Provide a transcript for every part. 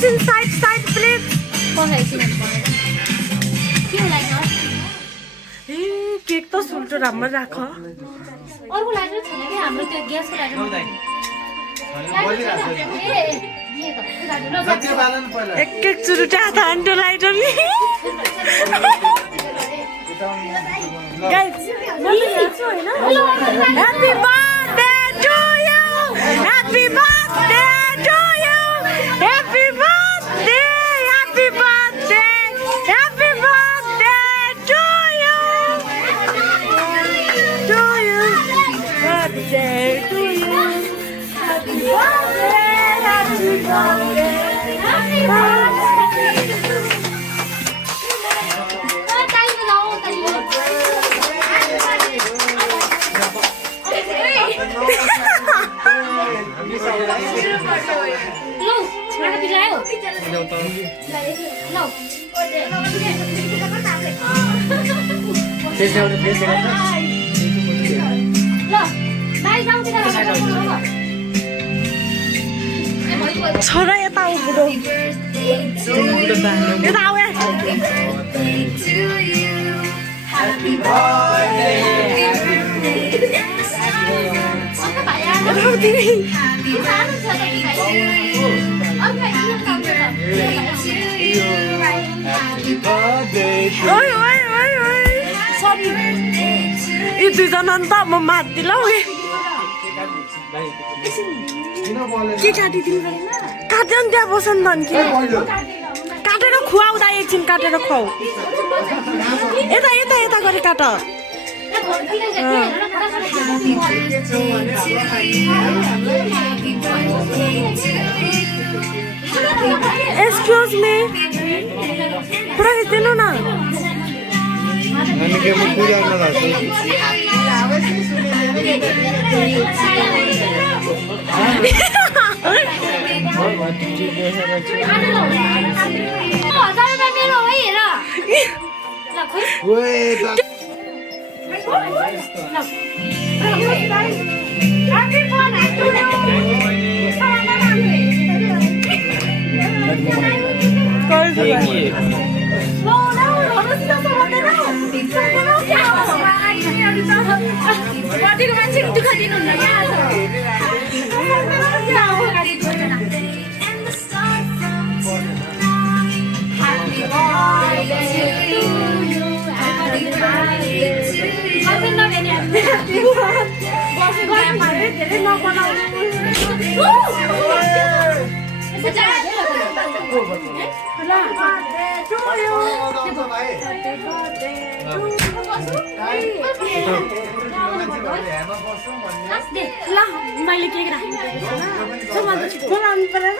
एकछिन side please A cake त सुल्टो राम्रो राख अर्को लाइटर छैन कि हाम्रो त्यो ग्यासको लाइटर एक चुरुटा थान्टो लाइटर नि Happy birthday to you! Happy birthday to you! Happy birthday! Happy birthday! Happy birthday to you! To you! Birthday to you! Happy birthday! Happy birthday! Happy birthday! छोरा यता आऊ बुढो यता आऊ यी दुईजना त म मात्दिल हौ के काटिदिनु काट्यो नि त्यहाँ बस नि त काटेर खुवाउँदा एकछिन काटेर खुवाउ यता यता यता गरी काट एक्सक्यूज मी पुरा खिच्दिनु न कतिको मान्छे दुःख दिनुहुन्न ल मैले केक राखेको बोलाउनु परेन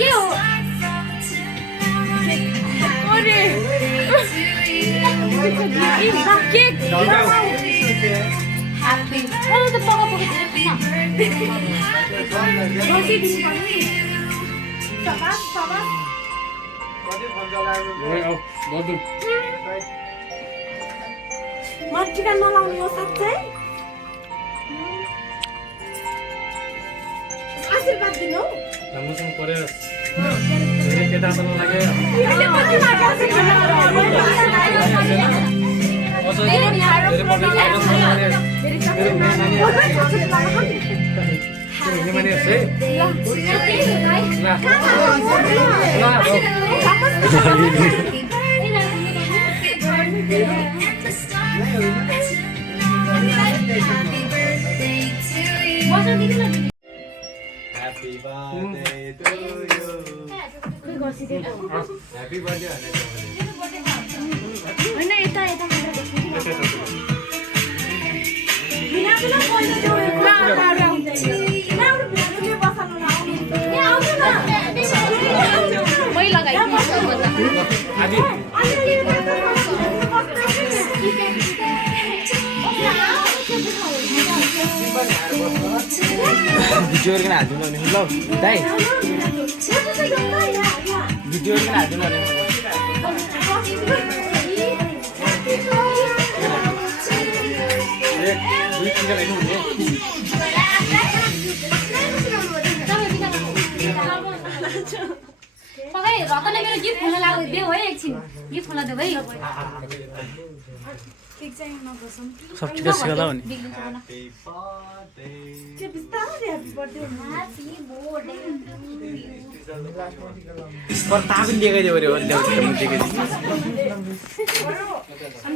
के हो मर्टिका नलाउने हो साँच्चै आशीर्वाद दिनु राम्रोसँग पर्यो केटा त नलागे Happy birthday to you. Happy birthday. होइन यता यता मै भिडियो गर्न हाल्दिनु नि ल दाइ भिडियो गर्न हाल्दिनु पकाइ रतन मेरो गीत खोल्न लाग्यो देऊ है एकछिन गीत खोल्न देऊ है केक चाहिँ नबसौँ सब ठिक छ होला नि त्यो बिस्तारै ह्यापी बर्थडे पर ताबिन दिएकै दियो रे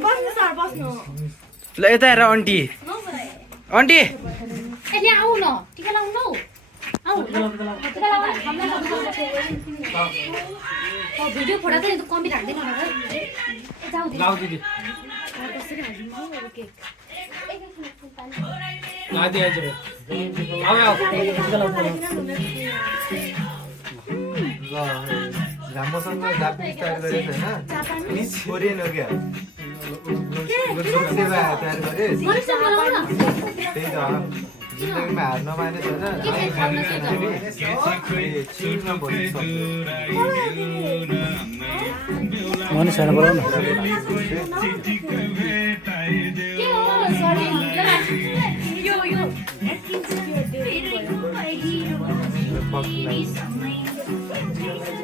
बस्नु सर बस्नु ल यता हेर आन्टी आन्टी ए यहाँ आऊ न टिका लाउनु न आऊ टिका लाउनु भिडियो फोटो चाहिँ कमी राख्दैन होला है जाऊ लाउ दिदी कसरी हाल्नु अब केक लादि आज आऊ आऊ ल राम्रोसँग जापानी स्टाइल गरेछ हैन मिस कोरियन हो क्या सेवा तयार गरे मनिषा बोलाउ न त्यही त जिन्दगीमा हार नपाएन चिनमा भनिसक्यो मनिषाले बोलाउन के हो सरी यो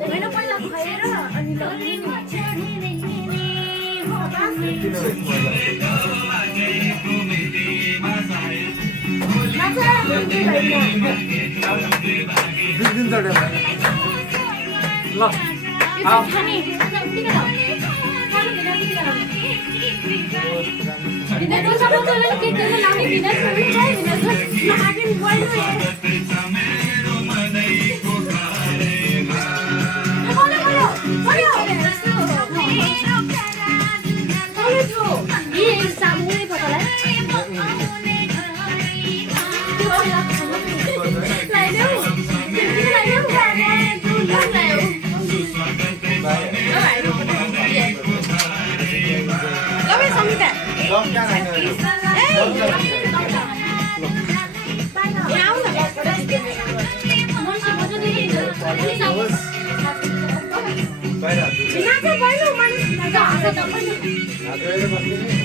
होइन पहिला खुवाएर अनि ल आऊ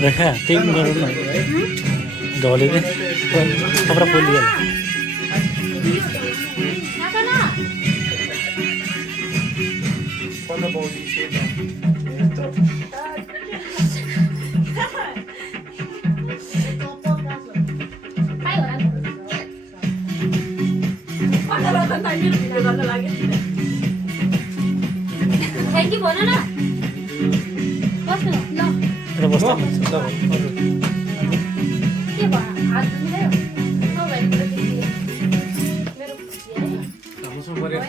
रेखा त्यही गरौँ न ढले दे कपडा पोलिहाल्यो थ्याङ्क यू भन न बस्नु ल एउटा बस्दा के भयो हात धुइरह्यो मेरो राम्रोसँग गरे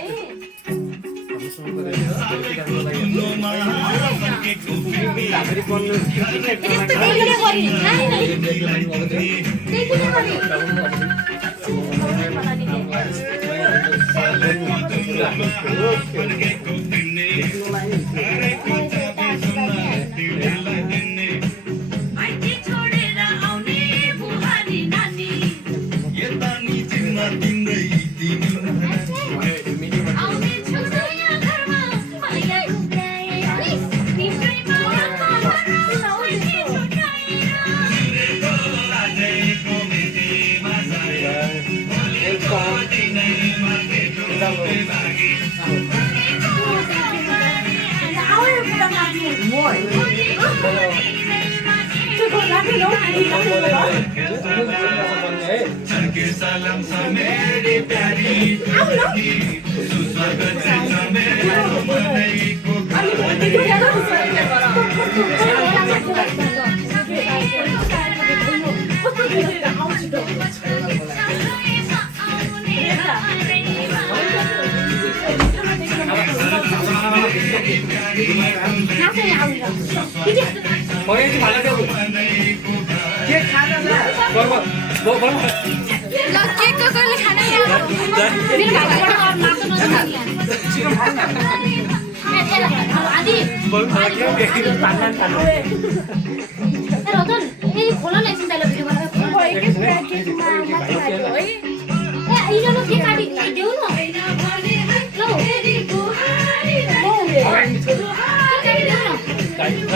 Thank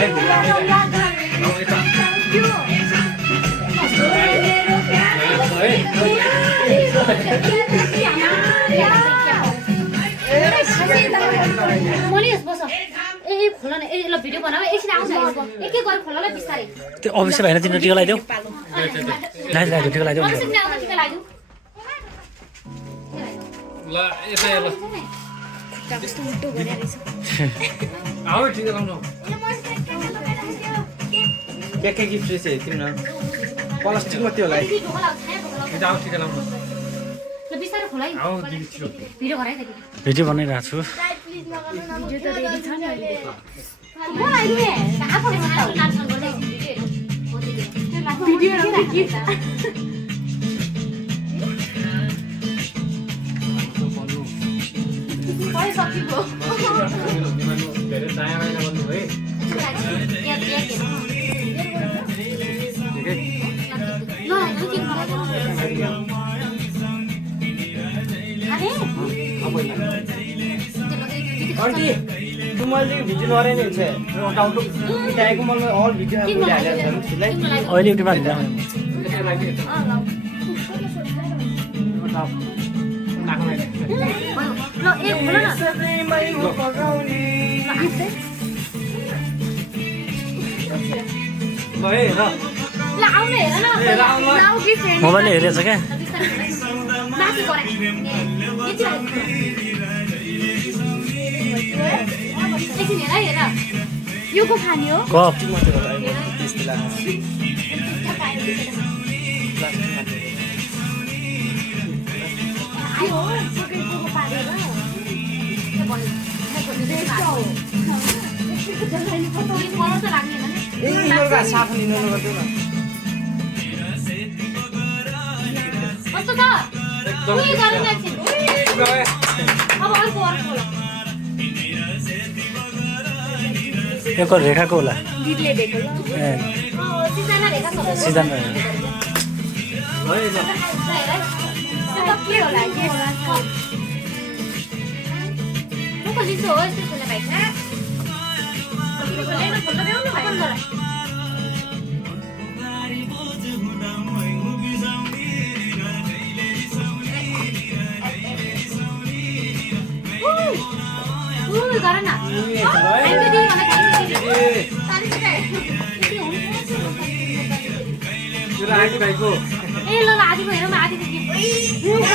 you. मलिस बस ए खोला न ए ल भिडियो बनाऊ एकछिन आउँछ यसको एक एक गरी खोला ल बिस्तारै त्यो अभिषेक होइन तिनीहरू टिका लगाइदेऊ लगाइदेऊ टिका लगाइदेऊ अभिषेकले आउँदा टिका लगाइदेऊ ल यता ल आऊ टिका लाउनु के गिफ्ट रहेछ तिमीलाई प्लास्टिकमा त्यो होला यता आऊ टिका लाउनु ल बिस्तारै खोला है आऊ दिदी छिटो भिडियो गराइ त भिडियो बनाइरहेको छु मलाई नि आफूले नाच्न गर्ने भिडियोहरु गिफ्ट परे सकिको धेरै दायाँ बायाँ गर्नु है आन्टी तुम्हारे भिडियो नरे नै छ टाउटो मिठाईको मलाई अल भिडियो मैले हालेको छु तिमीलाई अहिले युट्युबमा हाल्दा ल एक खोला न सधैँमै म पगाउने ल है र ल आउन हेर न लाउ गिफ्ट हेर्न मोबाइलले हेरेछ क्या माथि गरे यति एकछिन हेर हेर यो को खाने हो कप मात्रै होला त्यस्तै लाग्छ आयो पकेटको पारेर ए यिनीहरुको साफ लिनु गर्दैन कस्तो छ उही गरौँ एकछिन अब अर्को होला यो रेखाको होला दिदीले दिएको ल ए सिजना रेखा छ सिजन है ल के होला के होला म को लिसो हो यस्तो खोला भाइ छ खोलेन खोल्न देऊ न भाइ उही गर न थ्याङ्क यू दिदी यो राजी भाइको ए ल ल आदिको हेरौँ आदिको गिफ्ट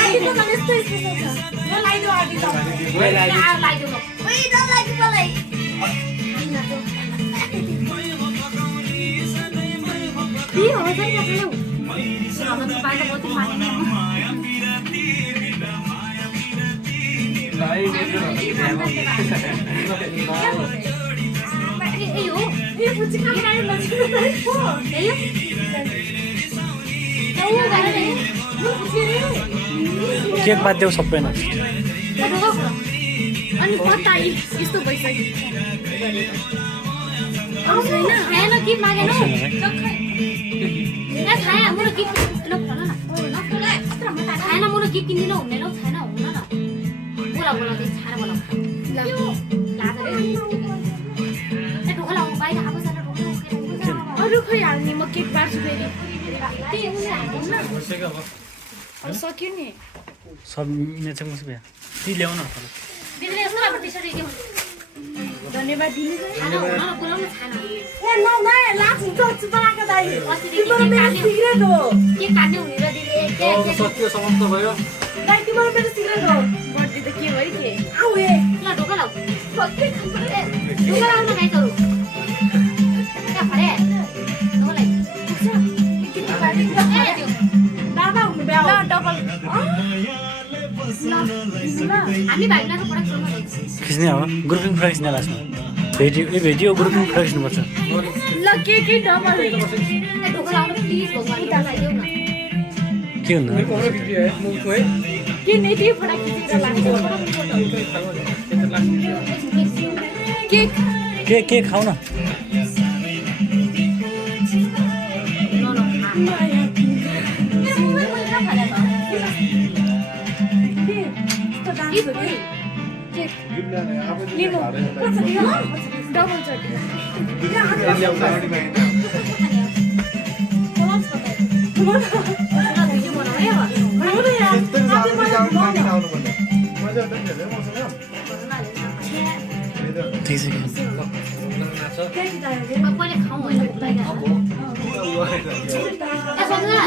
आदिको त यस्तो स्पेशल छ ल लाइदो आदि त लाइदिउ ल ओइ ल लाइदो मलाई के हो चाहिँ लौ अब त बाहिर बहुत माने ए यो ए पुची खाने लाग्छ ए यो गरे रे केक बाध्यो सबै न अनि कता यस्तो भइसक्यो खाएन गिफ्ट मागेन ए खाए मेरो गिफ्ट ल भन न खाएन मेरो गिफ्ट किन्दिन हुँदैन छैन हुन न बोला बोला त्यही छाडा बोला लाज रे ए ढोका लाउनु बाहिर आएको छ ढोका अरु खै हाल्ने म केक पार्छु फेरि त्यही उनी हाल्दैन अब सक्यो नि सब नेचक मुस बिहा ती ल्याउन दिदीले यस्तो राम्रो टी-सर्ट दियो धन्यवाद दिनु खाना हुन न बोलाउनु खाना ए न न लाज हुन्छ बनाएको दाइ अस्ति तिम्रो मेरो सिक्रेट हो के काट्ने हुने र दिदीले के सत्य समाप्त भयो दाइ तिम्रो मेरो सिक्रेट हो बर्थडे त के भयो के आउ हे ल ढोका लाउ पक्कै खानुपर्छ ढोका लाउन गाई गरौ क्या फरे ढोका लाइ किति पार्टी ए त्यो बाबा हुनु बे ल डबल हामी भाइलाई पढाइ गर्नु खिच्ने हो ग्रुपिङ फ्रा खिच्ने लास्टमा भिडियो ग्रुपिङ फ्रा खिच्नुपर्छ ल के डबल ए ढोका लाउन प्लिज भगवान लगाइदेऊ न के हुन्न मेरो भिडियो है मुखको है के नेटी फडा खिचेर लाग्छ के खाऊ न डबल चटनी भिडियो बनाउने अब मजा त नि मसँग ठिक छ नाच्छ अब पहिले खाउँ होइन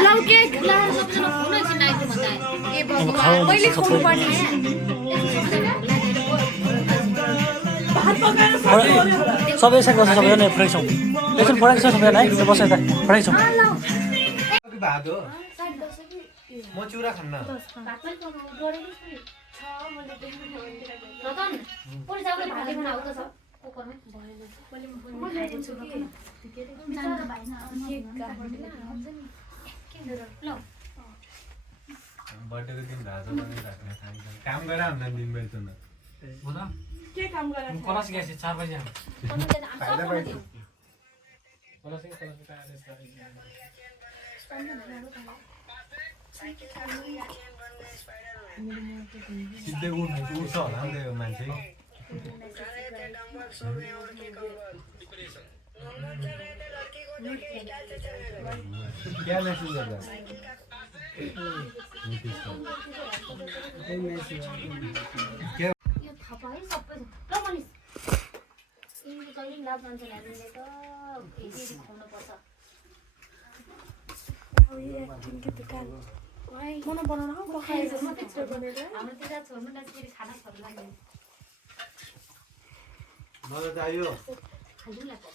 लौ केक ए भगवान मैले खुवाउनु पर्ने भात पकाएर सबै एकसाथ गर्छ सबैजना फराइछौँ एकछिन फराइछ सबैजना है बस यता फराइछौँ भात हो म चिउरा खान्न रतन पोली जाऊ भात बनाऊ त छ कुकरमै बर्थडेको दिन भात बनाएर राख्ने काम गरेर हामीलाई दिनभरि त के काम गरेर कलस ग्यास 4 बजे आऊ फाइदा पाइन्छ कलस सिधै उठ्छ होला नि त्यो मान्छे क्या मेसेज गर्दा यो थाहा है सबै ल मनिस यिनीको जहिले लाभ मान्छे हामीले त फेरि खुवाउनु पर्छ मना बनाउन हौ पकाएर मात्रै छोड भनेर हाम्रो त्यता छोड्नु नसकेर खाना छोड्नु लाग्दैन मलाई चाहियो खानु लाग्छ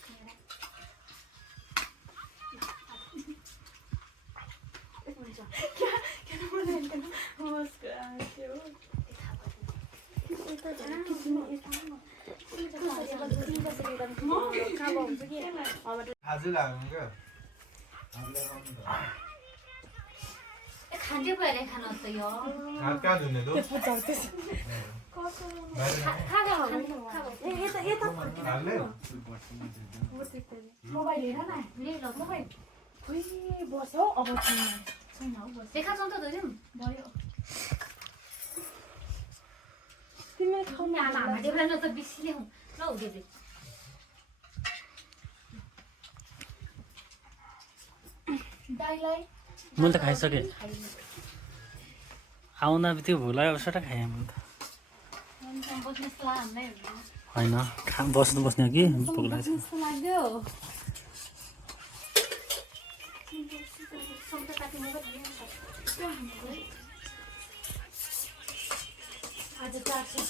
आज लाग्नु क्या खान्थ्यो पहिले खानु त यो हात कहाँ धुने त हाल्ने मोबाइल हेर न मोबाइल खोइ बस हौ अब छैन हौ बस देखा त धोइदिउँ भयो तिमीले खाउनु आमा टेबल त बिसिले हौ ल हुँदै दाइलाई मैले त खाइसकेँ आउँदा त्यो भुलायो अवसर खाएँ मैले त बस्ने सल्लाह हामीलाई होइन बस्नु बस्ने हो कि भोक लाग्छ जस्तो लाग्यो आज 400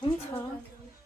हुन्छ